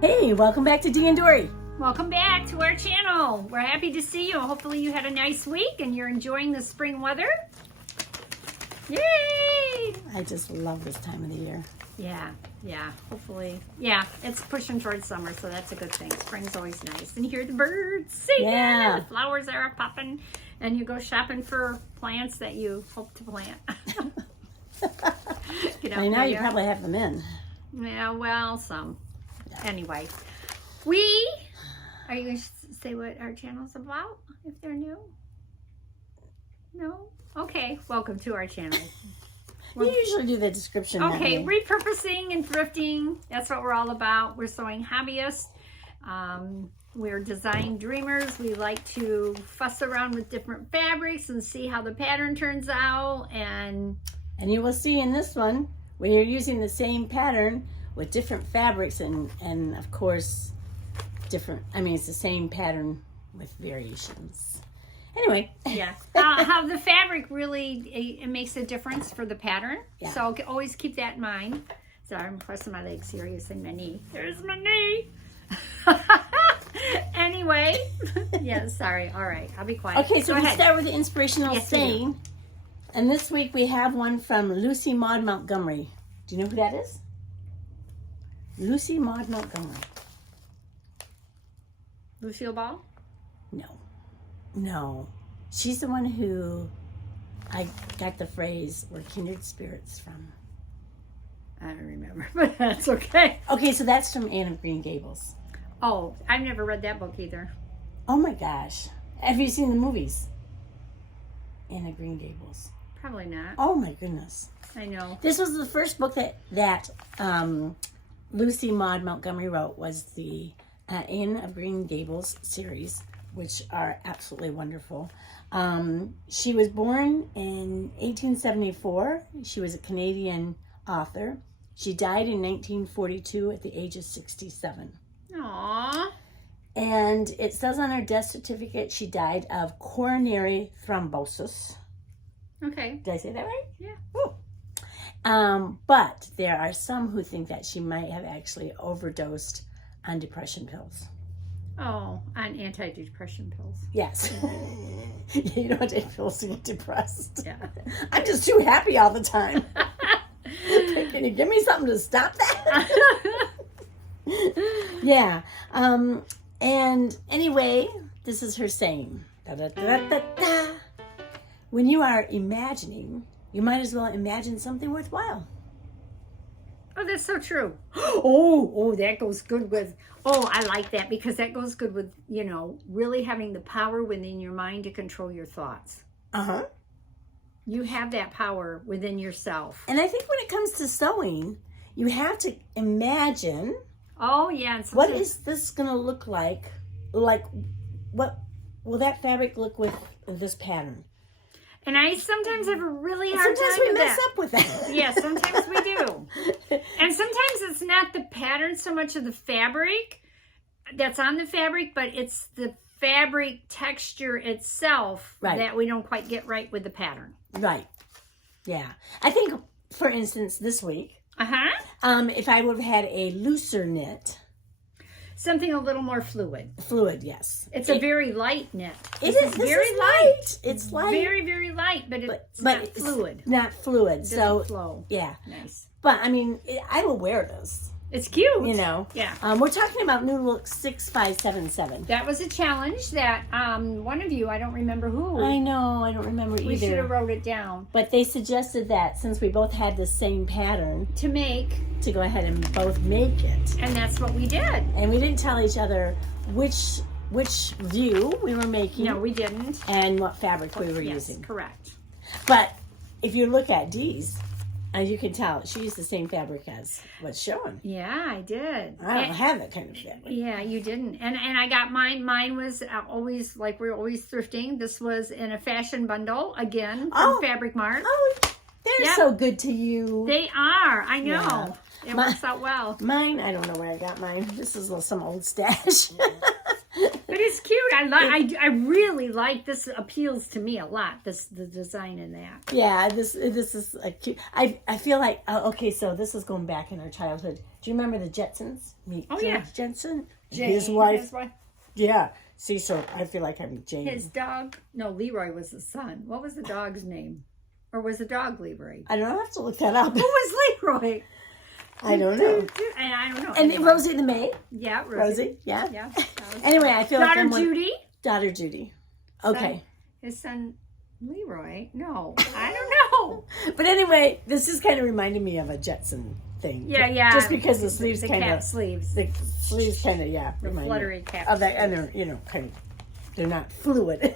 Hey, welcome back to Dee and Dory. Welcome back to our channel. We're happy to see you. Hopefully you had a nice week and you're enjoying the spring weather. Yay! I just love this time of the year. Yeah, hopefully. Yeah, it's pushing towards summer, so that's a good thing. Spring's always nice. And you hear the birds singing, Yeah. the flowers are popping, and you go shopping for plants that you hope to plant. Get out By now there, you yeah. probably have them in. Yeah, well, some. Anyway, are you going to say what our channel's about if they're new? No? Okay, welcome to our channel. We usually do the description. Okay, that way. repurposing and thrifting. That's what we're all about. We're sewing hobbyists. We're design dreamers. We like to fuss around with different fabrics and see how the pattern turns out. And you will see in this one, we are using the same pattern with different fabrics and of course, it's the same pattern with variations. Anyway. yeah, how the fabric really, it makes a difference for the pattern. Yeah. So always keep that in mind. Sorry, I'm crossing my legs. Seriously, my knee. There's my knee. Anyway. Yeah, sorry. All right, I'll be quiet. Okay, so Go we ahead. start with the inspirational Yes, we do. saying. And this week we have one from Lucy Maud Montgomery. Do you know who that is? Lucy Maud Montgomery. Lucille Ball? No. She's the one who I got the phrase "we're kindred spirits" from. I don't remember, but that's okay. Okay, so that's from Anne of Green Gables. Oh, I've never read that book either. Oh my gosh. Have you seen the movies? Anne of Green Gables. Probably not. Oh my goodness. I know. This was the first book that Lucy Maud Montgomery wrote, was the Anne of Green Gables series, which are absolutely wonderful. She was born in 1874. She was a Canadian author. She died in 1942 at the age of 67. Aww. And it says on her death certificate she died of coronary thrombosis. Okay. Did I say that right? Yeah. Ooh. But there are some who think that she might have actually overdosed on depression pills. Oh, on antidepressant pills. Yes. You don't take pills to get depressed. Yeah. I'm just too happy all the time. Can you give me something to stop that? Yeah. And anyway, this is her saying. Da, da, da, da, da. When you are imagining, you might as well imagine something worthwhile. Oh, that's so true. Oh, that goes good with, I like that because that goes good with, really having the power within your mind to control your thoughts. Uh-huh. You have that power within yourself. And I think when it comes to sewing, you have to imagine, Oh, yeah. And what is this going to look like? Like, what will that fabric look with this pattern? And I sometimes have a really hard Sometimes time we with mess that. up with that. Yeah, sometimes we do. And sometimes it's not the pattern so much of the fabric that's on the fabric, but it's the fabric texture itself that we don't quite get right with the pattern. Right. Yeah. I think, for instance, this week, if I would have had a looser knit. Something a little more fluid. Fluid, yes. It's a very light knit. It is very light. It's light. Very, very light, but it's not fluid. Not fluid. It so, doesn't flow. Yeah. Nice. But, I mean, I will wear this. It's cute. Yeah. We're talking about New Look 6577. That was a challenge that one of you, I don't remember who. I know. I don't remember either. We should have wrote it down. But they suggested that since we both had the same pattern, to go ahead and both make it. And that's what we did. And we didn't tell each other which view we were making. No, we didn't. And what fabric we were using. Yes, correct. But if you look at Dee's, as you can tell, she used the same fabric as what's showing. Yeah, I did. I don't have that kind of fabric. Yeah, you didn't. And I got mine. Mine was always, like, we're always thrifting. This was in a fashion bundle, again, from Fabric Mart. Oh, they're so good to you. They are. I know. Yeah. It works out well. Mine, I don't know where I got mine. This is some old stash. But it's cute. I really like this. Appeals to me a lot. The design in that. Yeah, this is a cute. I feel like okay. So this is going back in our childhood. Do you remember the Jetsons? Meet Oh, George yeah. Jetson, Jane, his wife. his wife. Yeah. See, so I feel like I'm Jane. His dog. No, Leroy was the son. What was the dog's name? Or was the dog Leroy? I don't have to look that up. Who was Leroy? I don't know. And I don't know. And Anyway. Rosie the maid. Yeah, Rosie. Yeah. Yeah. Anyway, I feel like Daughter I'm one- Judy. Daughter Judy. Okay. His son Leroy. No, I don't know. But anyway, this is kind of reminding me of a Jetson thing. Yeah. Just because the sleeves The kind cap of sleeves. the sleeves kind of The remind me fluttery cap. of that, and they're kind of they're not fluid.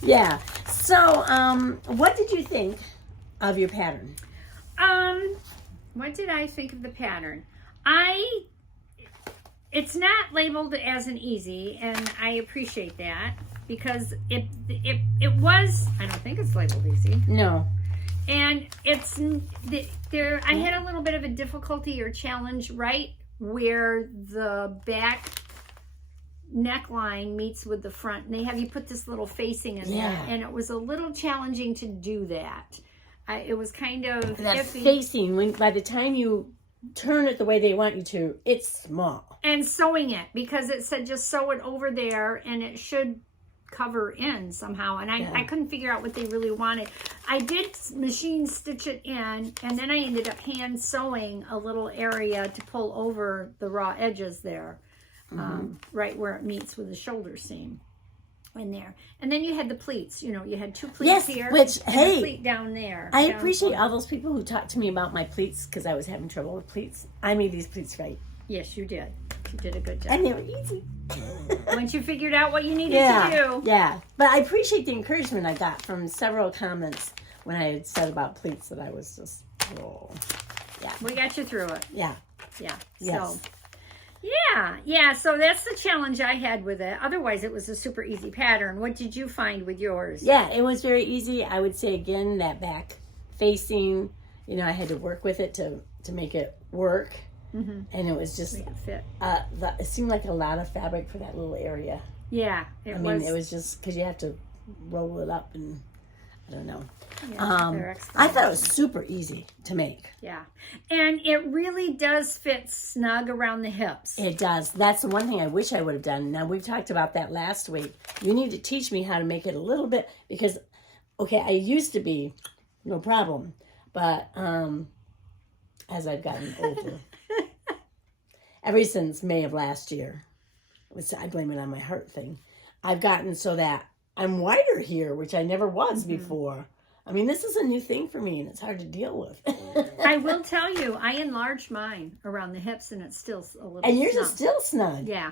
Yeah. So, what did you think of your pattern? What did I think of the pattern? It's not labeled as an easy, and I appreciate that because it was. I don't think it's labeled easy. No. And it's there. I had a little bit of a difficulty or challenge right where the back neckline meets with the front, and they have you put this little facing in there, and it was a little challenging to do that. It was kind of that iffy. facing. When by the time you turn it the way they want you to, it's small. And sewing it because it said just sew it over there, and it should cover in somehow, and I couldn't figure out what they really wanted. I did machine stitch it in, and then I ended up hand sewing a little area to pull over the raw edges there, right where it meets with the shoulder seam in there. And then you had the pleats. You know, you had two pleats here, which and a pleat down there. I appreciate all those people who talked to me about my pleats because I was having trouble with pleats. I made these pleats right. Yes, you did. You did a good job. And they were easy. Once you figured out what you needed to do. Yeah. But I appreciate the encouragement I got from several comments when I had said about pleats that I was just, We got you through it. Yeah. Yeah. Yes. So, so that's the challenge I had with it. Otherwise, it was a super easy pattern. What did you find with yours? Yeah, it was very easy. I would say, again, that back facing, I had to work with it to make it work. Mm-hmm. And it was just, make it fit. It seemed like a lot of fabric for that little area. Yeah, it was just because you have to roll it up and I don't know. Yeah, I thought it was super easy to make. Yeah, and it really does fit snug around the hips. It does. That's the one thing I wish I would have done. Now, we've talked about that last week. You need to teach me how to make it a little bit because, I used to be no problem, but as I've gotten older, ever since May of last year, which I blame it on my heart thing, I've gotten so that I'm wider here, which I never was before. I mean, this is a new thing for me, and it's hard to deal with. I will tell you, I enlarged mine around the hips, and it's still a little And yours snug. is still snug. Yeah.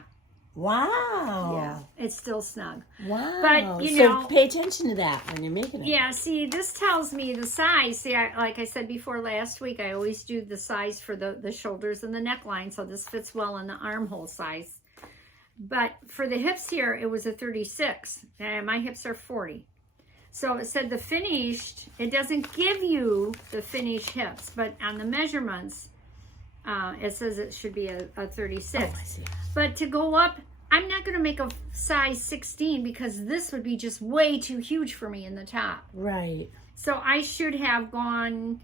Wow. Yeah, it's still snug. Wow. But, so pay attention to that when you're making it. Yeah, see, this tells me the size. See, like I said before last week, I always do the size for the shoulders and the neckline, so this fits well in the armhole size. But for the hips here, it was a 36, and my hips are 40. So it said the finished, it doesn't give you the finished hips, but on the measurements, it says it should be a 36. Oh, I see. But to go up, I'm not going to make a size 16 because this would be just way too huge for me in the top. Right. So I should have gone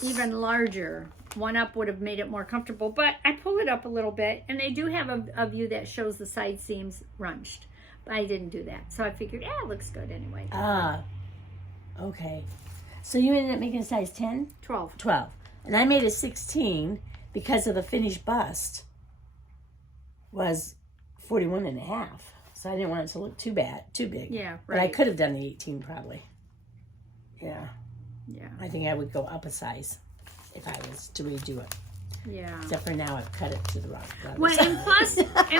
even larger. One up would have made it more comfortable, but I pull it up a little bit, and they do have a view that shows the side seams runched. But I didn't do that. So I figured, it looks good anyway. Okay. So you ended up making a size 10? 12. 12. And I made a 16 because of the finished bust was 41 and a half. So I didn't want it to look too big. Yeah, right. But I could have done the 18 probably. Yeah. Yeah. I think I would go up a size if I was to redo it. Yeah. Except for now I've cut it to the wrong Well, and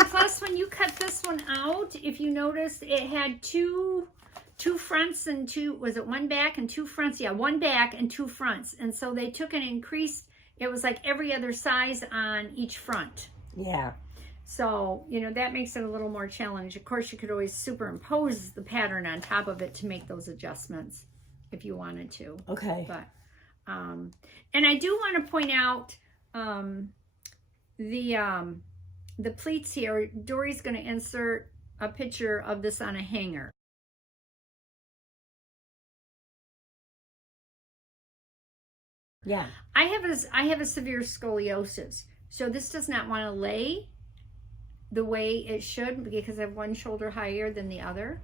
plus when you cut this one out, if you notice, it had two fronts and was it one back and two fronts? Yeah, one back and two fronts. And so they took and increased, it was like every other size on each front. Yeah. So, that makes it a little more challenging. Of course, you could always superimpose the pattern on top of it to make those adjustments if you wanted to. Okay. But, and I do want to point out the pleats here. Dory's going to insert a picture of this on a hanger. Yeah. I have a severe scoliosis, so this does not want to lay the way it should because I have one shoulder higher than the other.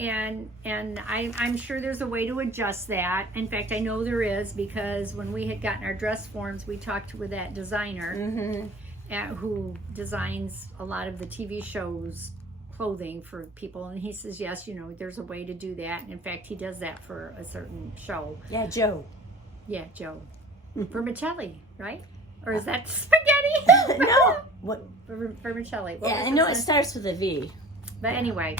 And I'm sure there's a way to adjust that. In fact, I know there is, because when we had gotten our dress forms, we talked with that designer who designs a lot of the TV shows clothing for people, and he says, yes, there's a way to do that. And in fact, he does that for a certain show. Yeah, Joe. Yeah, Joe. Vermicelli, right? Or is that spaghetti? No. What? Vermicelli. Yeah, I know it starts with a V. But anyway,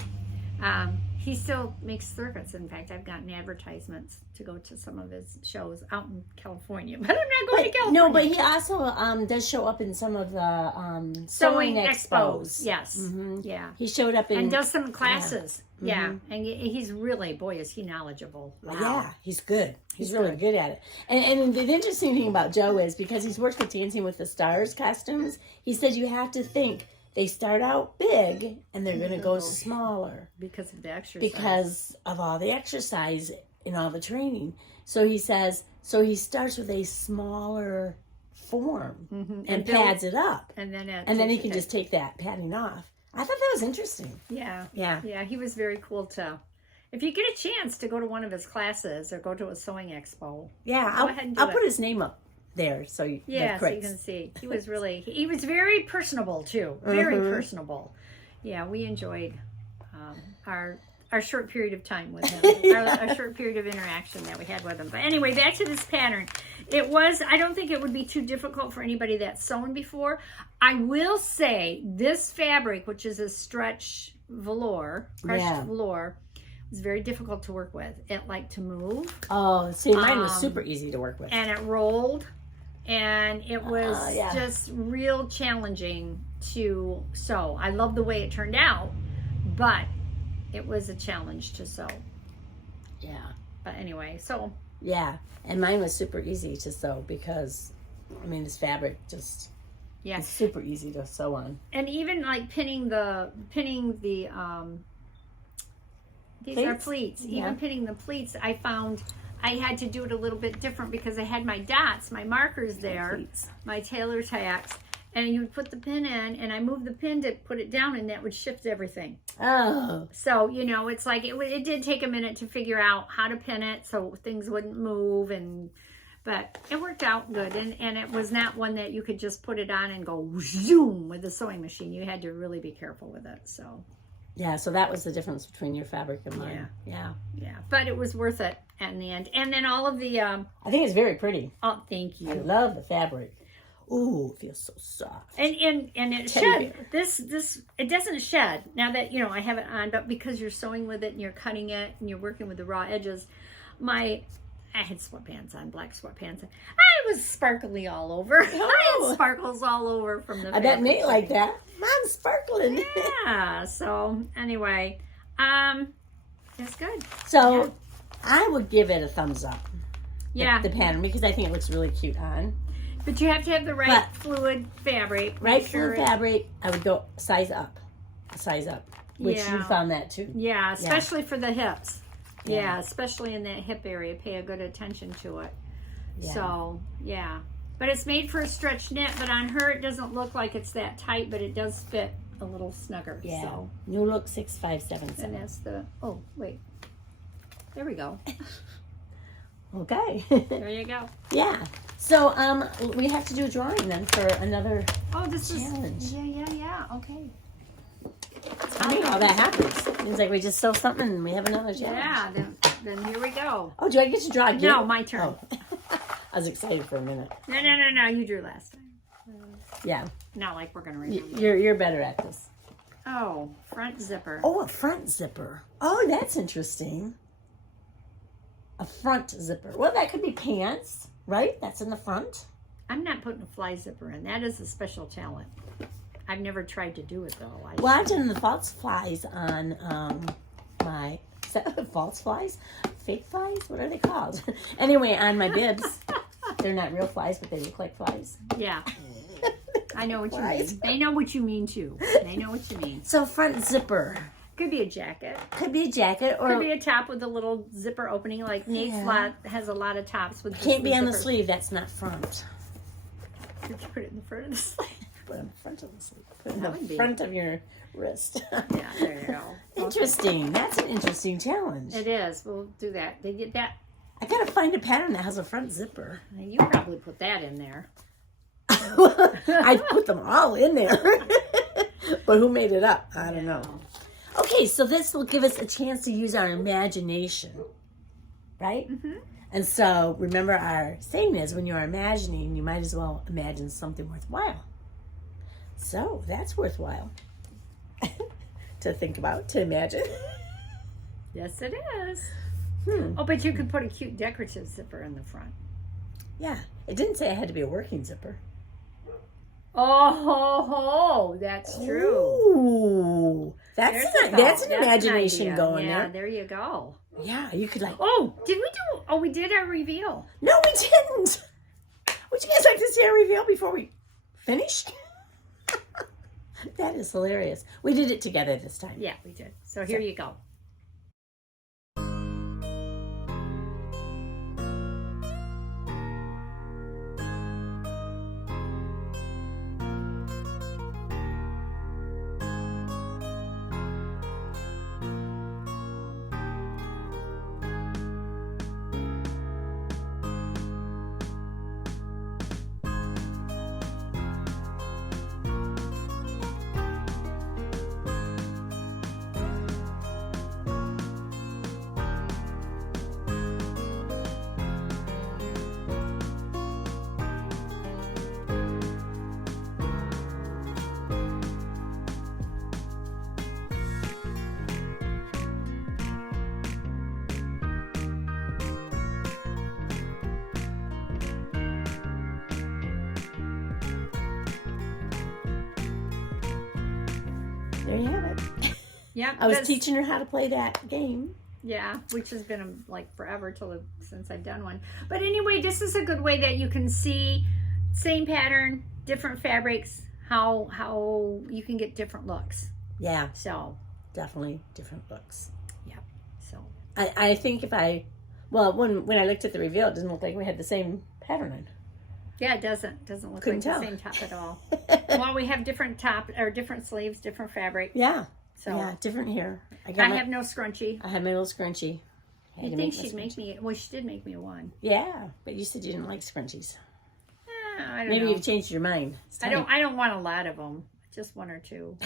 he still makes circuits. In fact, I've gotten advertisements to go to some of his shows out in California. But I'm not going to California. No, but he also does show up in some of the sewing expos. Yes. Yeah. He showed up in... And does some classes. Yeah. And he's really, boy, is he knowledgeable. Wow. Yeah, he's good. He's really good at it. And the interesting thing about Joe is, because he's worked with Dancing with the Stars costumes, he said you have to think they start out big and they're going to go smaller. Because of the exercise. Because of all the exercise and all the training. So he says, so he starts with a smaller form and pads it up. And then he can just take that padding off. I thought that was interesting. Yeah. He was very cool too. If you get a chance to go to one of his classes or go to a sewing expo, go ahead and do it. I'll put his name up there so you so you can see. He was very personable too. Very personable. Yeah, we enjoyed our short period of time with him. our short period of interaction that we had with him. But anyway, back to this pattern. I don't think it would be too difficult for anybody that's sewn before. I will say this fabric, which is a stretch velour, crushed velour, was very difficult to work with. It liked to move. Oh, see, mine was super easy to work with. And it rolled. And it was just real challenging to sew. I love the way it turned out, but it was a challenge to sew. Yeah. But anyway, so. Yeah, and mine was super easy to sew because, this fabric just, it's super easy to sew on. And even like pinning the these are pleats. Even pinning the pleats, I found I had to do it a little bit different because I had my dots, my markers there, my tailor tacks, and you would put the pin in, and I moved the pin to put it down, and that would shift everything. Oh. So, it's like, it did take a minute to figure out how to pin it so things wouldn't move, but it worked out good, and it was not one that you could just put it on and go zoom with the sewing machine. You had to really be careful with it, so. Yeah, so that was the difference between your fabric and mine. Yeah. But it was worth it in the end. And then all of the... I think it's very pretty. Oh, thank you. I love the fabric. Ooh, it feels so soft. And it shed. This it doesn't shed. Now that, I have it on, but because you're sewing with it and you're cutting it and you're working with the raw edges, I had sweatpants on, black sweatpants. I was sparkly all over. Oh. I had sparkles all over from the I bet Nate like that. Mine's sparkling. Yeah. So anyway, it's good. So I would give it a thumbs up. Yeah. The pattern, because I think it looks really cute on. But you have to have the right fluid fabric. Right fluid fabric. I would go size up, which you found that too. Yeah, especially for the hips. Yeah, especially in that hip area. Pay a good attention to it. Yeah. So, yeah. But it's made for a stretch knit, but on her it doesn't look like it's that tight, but it does fit a little snugger. Yeah. So. New look 6577. And that's the, oh, wait. There we go. Okay. There you go. Yeah. So, we have to do a drawing then for another challenge. Yeah. Okay. I don't know how that happens. Seems like we just sew something and we have another challenge. Yeah, then here we go. Oh, do I get to draw again? No, my turn. Oh. I was excited for a minute. No. You drew last time. Yeah. Not like we're going to remember. You're better at this. Oh, front zipper. Oh, a front zipper. Oh, that's interesting. A front zipper. Well, that could be pants, right? That's in the front. I'm not putting a fly zipper in. That is a special talent. I've never tried to do it though. Well, I've done the false flies on my false flies, fake flies. What are they called? Anyway, on my bibs. They're not real flies, but they look like flies. Yeah, I know what you mean. They know what you mean too. They know what you mean. So front zipper. Could be a jacket. Could be a jacket, or Could be a top with a little zipper opening. Like Nate's lot has a lot of tops with. Can't be on the zipper. sleeve. That's not front. Did you put it in the front of the sleeve? Put it in the front of the sleeve. Put it in the front of your wrist. Yeah, there you go. Interesting. That's an interesting challenge. It is. We'll do that. They did that. I gotta find a pattern that has a front zipper. You probably put that in there. I put them all in there. But who made it up? I don't know. Okay, so this will give us a chance to use our imagination, right? Mm-hmm. And so remember, our saying is, when you're imagining, you might as well imagine something worthwhile. So that's worthwhile to think about, to imagine. Yes, it is. Oh, but you could put a cute decorative zipper in the front. Yeah, it didn't say it had to be a working zipper. Oh, that's true. Ooh, that's an imagination going there. Yeah, there you go. Yeah, you could like. Oh, did we do? Oh, we did our reveal. No, we didn't. Would you guys like to see our reveal before we finish? That is hilarious. We did it together this time. Yeah, we did. So here you go. There you have it. Yeah, I was teaching her how to play that game. Yeah, which has been like forever since I've done one. But anyway, this is a good way that you can see same pattern, different fabrics, how you can get different looks. Yeah. So definitely different looks. Yeah. So I think when I looked at the reveal, it doesn't look like we had the same pattern on. yeah, it doesn't look Couldn't like tell. the same top at all. Well, we have different top or different sleeves, different fabric. Yeah. So yeah, different here. I have no scrunchie. I have my little scrunchie. You think she'd make me? Well, she did make me one. Yeah, but you said you didn't like scrunchies. I don't Maybe know. you've changed your mind. I don't want a lot of them. Just one or two.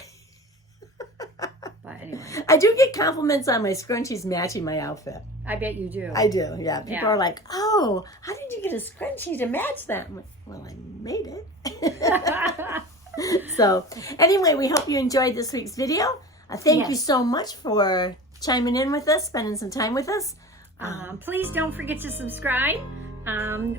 But anyway, I do get compliments on my scrunchies matching my outfit. I bet you do. I do, yeah. People Yeah. are like, "Oh, how did you get a scrunchie to match that?" I'm like, well, I made it. So, anyway, we hope you enjoyed this week's video. Thank you so much for chiming in with us, spending some time with us. Please don't forget to subscribe,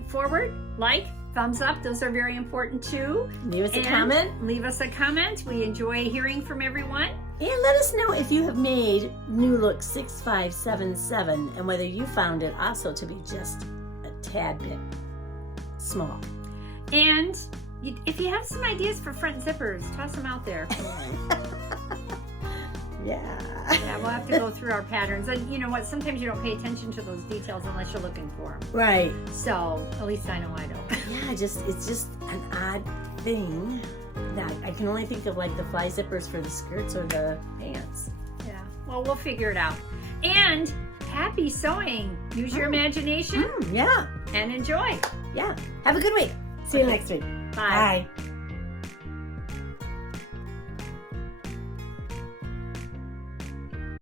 forward, like, thumbs up. Those are very important too. Leave us a comment. Leave us a comment. We enjoy hearing from everyone. And let us know if you have made New Look 6577 and whether you found it also to be just a tad bit small. And if you have some ideas for front zippers, toss them out there. Yeah, we'll have to go through our patterns. And you know what? Sometimes you don't pay attention to those details unless you're looking for them. Right. So, at least I know I don't. Yeah, it's just an odd thing that I can only think of, like the fly zippers for the skirts or the pants. Yeah. Well, we'll figure it out. And happy sewing. Use your imagination. Yeah. And enjoy. Yeah. Have a good week. See you next week. Bye. Bye.